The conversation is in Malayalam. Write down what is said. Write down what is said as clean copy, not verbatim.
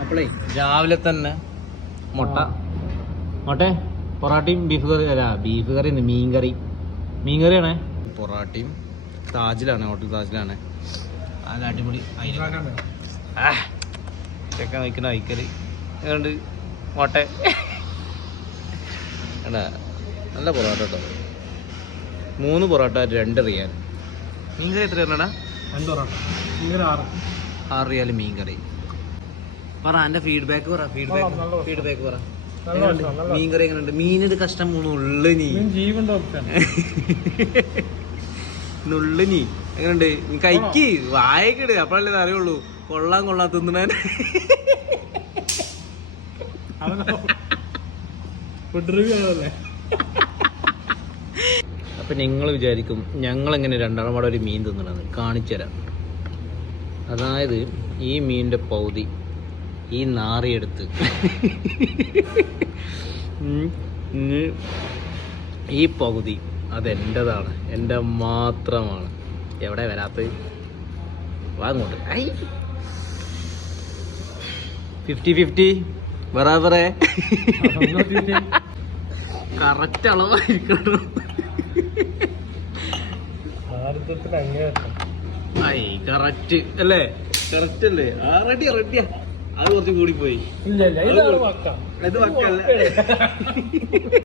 അപ്പോളേ രാവിലെ തന്നെ പൊറാട്ടയും ബീഫ് കറി അല്ല ബീഫ് കറി മീൻ കറിയാണേ. പൊറാട്ടയും താജിലാണ്, ഹോട്ടൽ താജിലാണ്. നല്ല അടിപൊളി ചെക്കൻ വയ്ക്കുന്ന വയ്ക്കല് അതുകൊണ്ട് മോട്ടെ എടാ നല്ല പൊറോട്ട കേട്ടോ. 3 പൊറോട്ട 2 റിയാൽ. മീൻ കറി എത്ര പറഞ്ഞടാ? 6 റിയാൽ മീൻ കറി. പറ എൻ്റെ ഫീഡ്ബാക്ക് പറ. ഫീഡ്ബാക്ക് പറ. മീൻ കറി എങ്ങനെയുണ്ട്? മീനൊരു കഷ്ടം നുള്ളു നീ എങ്ങനെയുണ്ട്? നീ കഴിക്ക് വായക്കിട്, അപ്പോഴല്ലേ അറിയുള്ളൂ കൊള്ളാൻ തിന്നണേ. അപ്പൊ നിങ്ങൾ വിചാരിക്കും ഞങ്ങളെങ്ങനെ രണ്ടാം പാടെ ഒരു മീൻ തിന്നണമെന്ന്. കാണിച്ചു തരാം. അതായത് ഈ മീനിന്റെ പൗതി ഈ നാറിയെടുത്ത് ഈ പകുതി അതെൻ്റെതാണ്, എൻ്റെ മാത്രമാണ്. എവിടെ വരാത്തത്? വാങ്ങോട്ട് 50-50 ബറാബറേ. കറക്റ്റ് അളവായിരിക്കണം. കറക്റ്റ് അല്ലേ? കറക്റ്റ് അല്ലേ? റെഡിയാ. അത് കുറച്ച് കൂടി പോയി. ഇത് വക്കല്ല.